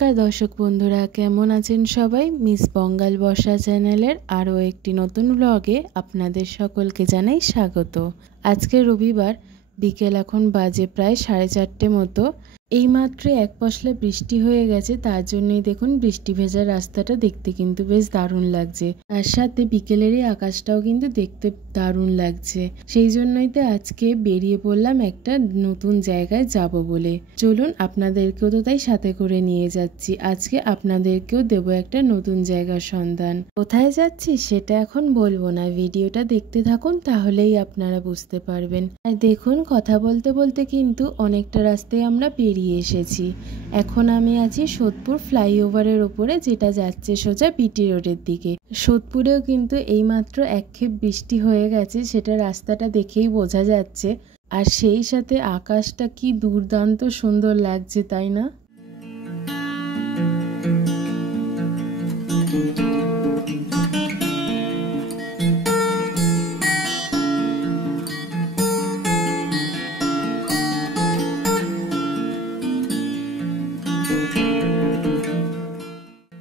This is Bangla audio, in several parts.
নমস্কার দর্শক বন্ধুরা, কেমন আছেন সবাই? মিস বঙ্গাল বর্ষা চ্যানেলের আরও একটি নতুন ব্লগে আপনাদের সকলকে জানাই স্বাগত। আজকে রবিবার, বিকেল এখন বাজে প্রায় 4:30 মতো। এইমাত্র এক পশলা বৃষ্টি হয়ে গেছে, তার জন্যই দেখুন বৃষ্টি ভেজা রাস্তাটা দেখতে কিন্তু বেশ দারুণ লাগছে। তার সাথে বিকেলেরই আকাশটাও কিন্তু দেখতে দারুণ লাগছে। সেই জন্যই তো আজকে বেরিয়ে পড়লাম একটা নতুন জায়গায় যাব বলে। চলুন আপনাদেরকেও তো তাই সাথে করে নিয়ে যাচ্ছি। আজকে আপনাদেরকেও দেব একটা নতুন জায়গার সন্ধান। কোথায় যাচ্ছি সেটা এখন বলবো না, ভিডিওটা দেখতে থাকুন, তাহলেই আপনারা বুঝতে পারবেন। আর দেখুন, কথা বলতে বলতে কিন্তু অনেকটা রাস্তায় আমরা পেরিয়ে এসেছি। এখন আমি আছি সোদপুর ফ্লাইওভারের ওপরে, যেটা যাচ্ছে সোজা বিটি রোডের দিকে। সোদপুরেও কিন্তু এইমাত্র একক্ষেপ বৃষ্টি হয়ে গেছে, সেটা রাস্তাটা দেখেই বোঝা যাচ্ছে। আর সেই সাথে আকাশটা কি দুর্দান্ত সুন্দর লাগছে, তাই না?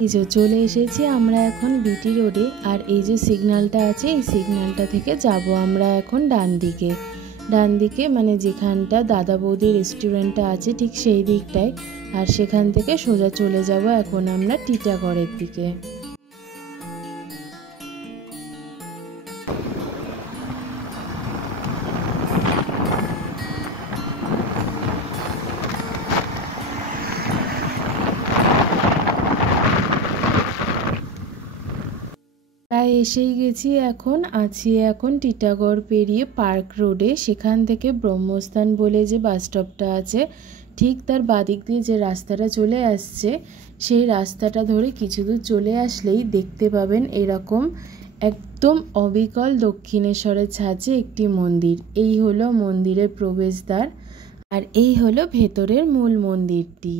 এই যে চলে এসেছি আমরা এখন বিটি রোডে। আর এই যে সিগন্যালটা আছে, এই সিগন্যালটা থেকে যাব আমরা এখন ডান দিকে, মানে যেখানটা দাদা বৌদি রেস্টুরেন্টটা আছে ঠিক সেই দিকটায়। আর সেখান থেকে সোজা চলে যাব এখন আমরা টিটাগড়ের দিকে। প্রায় এসেই গেছি, এখন আছি টিটাগড় পেরিয়ে পার্ক রোডে। সেখান থেকে ব্রহ্মস্থান বলে যে বাস স্টপটা আছে, ঠিক তার বাদিক দিয়ে যে রাস্তাটা চলে আসছে, সেই রাস্তাটা ধরে কিছু দূর চলে আসলেই দেখতে পাবেন এরকম একদম অবিকল দক্ষিণেশ্বরের ছাঁচে একটি মন্দির। এই হলো মন্দিরের প্রবেশদ্বার, আর এই হলো ভেতরের মূল মন্দিরটি।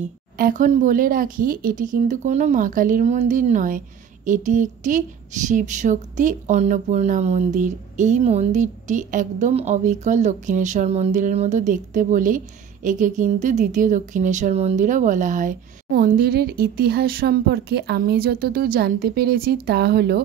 এখন বলে রাখি, এটি কিন্তু কোনো মা কালীর মন্দির নয়, এটি একটি শিব শক্তি অন্নপূর্ণা মন্দির। এই মন্দিরটি একদম অবিকল দক্ষিণেশ্বর মন্দিরের মতো দেখতে বলেই একে কিন্তু দ্বিতীয় দক্ষিণেশ্বর মন্দিরও বলা হয়। মন্দিরের ইতিহাস সম্পর্কে আমি যতদূর জানতে পেরেছি তা হলো,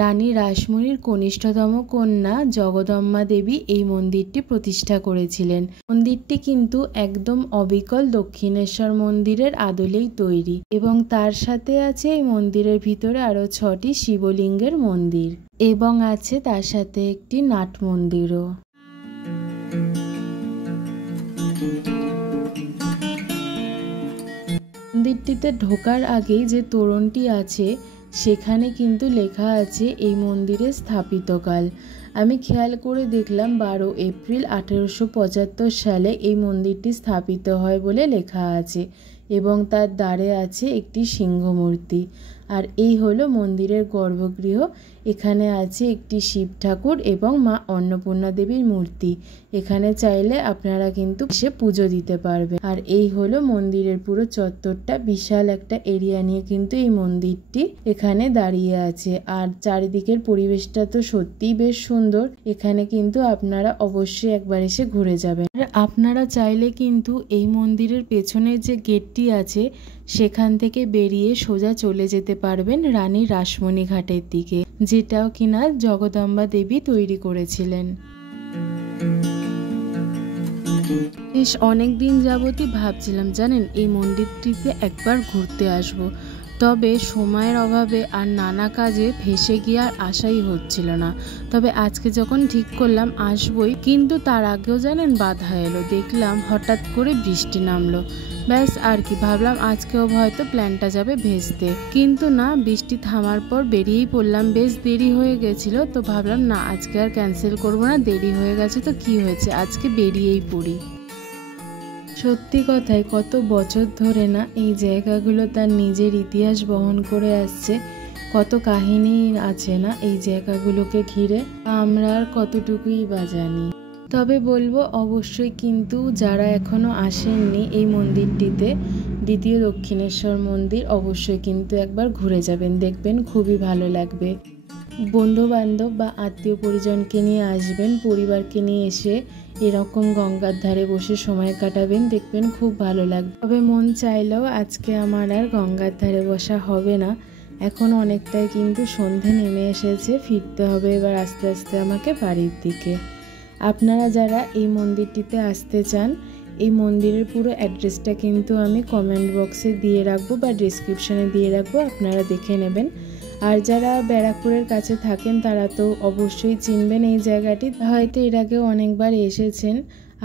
রানী রাসমণির কনিষ্ঠতম কন্যা জগদম্বা দেবী এই মন্দিরটি প্রতিষ্ঠা করেছিলেন। মন্দিরটি কিন্তু একদম অবিকল দক্ষিণেশ্বর মন্দিরের আদলেই তৈরি, এবং তার সাথে আছে এই মন্দিরের ভিতরে আরও 6টি শিবলিঙ্গের মন্দির, এবং আছে তার সাথে একটি নাট মন্দিরও। মন্দিরটিতে ঢোকার আগেই যে তোরণটি আছে, সেখানে কিন্তু লেখা আছে এই মন্দিরের স্থাপিতকাল। আমি খেয়াল করে দেখলাম 12 এপ্রিল 1875 সালে এই মন্দিরটি স্থাপিত হয় বলে লেখা আছে, এবং তার দ্বারে আছে একটি সিংহ মূর্তি। আর এই হলো মন্দিরের গর্ভগৃহ। এখানে আছে একটি শিব ঠাকুর এবং মা অন্নপূর্ণা দেবীর মূর্তি। এখানে চাইলে আপনারা কিন্তু এসে পুজো দিতে পারবেন। আর এই হলো মন্দিরের পুরো চত্বরটা, বিশাল একটা এরিয়া নিয়ে কিন্তু এই মন্দিরটি এখানে দাঁড়িয়ে আছে। আর চারিদিকের পরিবেশটা তো সত্যিই বেশ সুন্দর। এখানে কিন্তু আপনারা অবশ্যই একবার এসে ঘুরে যাবেন। আর আপনারা চাইলে কিন্তু এই মন্দিরের পেছনের যে গেটটি আছে, সেখান থেকে বেরিয়ে সোজা চলে যেতে পারবেন রানী রাসমণি ঘাটের দিকে, যেটাও কিনা জগদম্বা দেবী তৈরি করেছিলেন। বেশ অনেকদিন যাবতই ভাবছিলাম, জানেন, এই মন্দিরটিতে একবার ঘুরতে আসব, তবে সময়ের অভাবে আর নানা কাজে ফেঁসে গিয়ে আর আসাই হচ্ছিল না। তবে আজকে যখন ঠিক করলাম আসবই, কিন্তু তার আগেও জানেন বাধা এলো। দেখলাম হঠাৎ করে বৃষ্টি নামলো, ব্যাস আর কি, ভাবলাম আজকেও হয়তো প্ল্যানটা যাবে ভেস্তে, কিন্তু না, বৃষ্টি থামার পর বেরিয়েই পড়লাম। বেশ দেরি হয়ে গেছিল, তো ভাবলাম না, আজকে আর ক্যান্সেল করবো না, দেরি হয়ে গেছে তো কি হয়েছে, আজকে বেরিয়েই পড়ি। সত্যি কথাই, কত বছর ধরে না এই জায়গাগুলো তার নিজের ইতিহাস বহন করে আসছে, কত কাহিনী আছে না এই জায়গাগুলোকে ঘিরে, আমরা আর কতটুকুই বা জানি। তবে বলবো অবশ্যই কিন্তু যারা এখনো আসেননি এই মন্দিরটিতে, দ্বিতীয় দক্ষিণেশ্বর মন্দির, অবশ্যই কিন্তু একবার ঘুরে যাবেন, দেখবেন খুবই ভালো লাগবে। বন্ধু বান্ধব বা আত্মীয় পরিজনকে নিয়ে আসবেন, পরিবারকে নিয়ে এসে এরকম গঙ্গার ধারে বসে সময় কাটাবেন, দেখবেন খুব ভালো লাগবে। তবে মন চাইলেও আজকে আমার আর গঙ্গার ধারে বসা হবে না। এখন অনেকটাই কিন্তু সন্ধে নেমে এসেছে, ফিরতে হবে এবার আস্তে আস্তে আমাকে বাড়ির দিকে। আপনারা যারা এই মন্দিরটিতে আসতে চান, এই মন্দিরের পুরো অ্যাড্রেসটা কিন্তু আমি কমেন্ট বক্সে দিয়ে রাখবো বা ডিসক্রিপশানে দিয়ে রাখবো, আপনারা দেখে নেবেন। আর যারা ব্যারাকপুরের কাছে থাকেন তারা তো অবশ্যই চিনবেন এই জায়গাটি, হয়তো এর আগেও অনেকবার এসেছেন।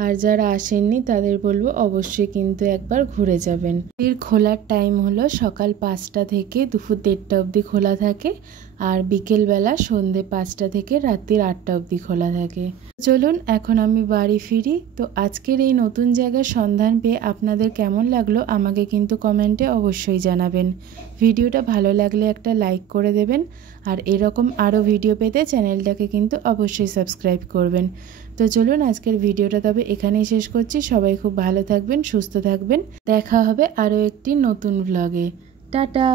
আর যারা আসেননি তাদের বলবো অবশ্যই কিন্তু একবার ঘুরে যাবেন। এর খোলার টাইম হলো সকাল 5টা থেকে দুপুর 1:30 অবধি খোলা থাকে, আর বিকেলবেলা সন্ধ্যে 5টা থেকে রাত্রির 8টা অবধি খোলা থাকে। চলুন এখন আমি বাড়ি ফিরি। তো আজকের এই নতুন জায়গার সন্ধান পেয়ে আপনাদের কেমন লাগলো আমাকে কিন্তু কমেন্টে অবশ্যই জানাবেন। ভিডিওটা ভালো লাগলে একটা লাইক করে দেবেন, আর এরকম আরও ভিডিও পেতে চ্যানেলটাকে কিন্তু অবশ্যই সাবস্ক্রাইব করবেন। তো চলুন আজকের ভিডিওটা তবে এখানেই শেষ করছি। সবাই খুব ভালো থাকবেন, সুস্থ থাকবেন। দেখা হবে আরও একটি নতুন ব্লগে। টাটা।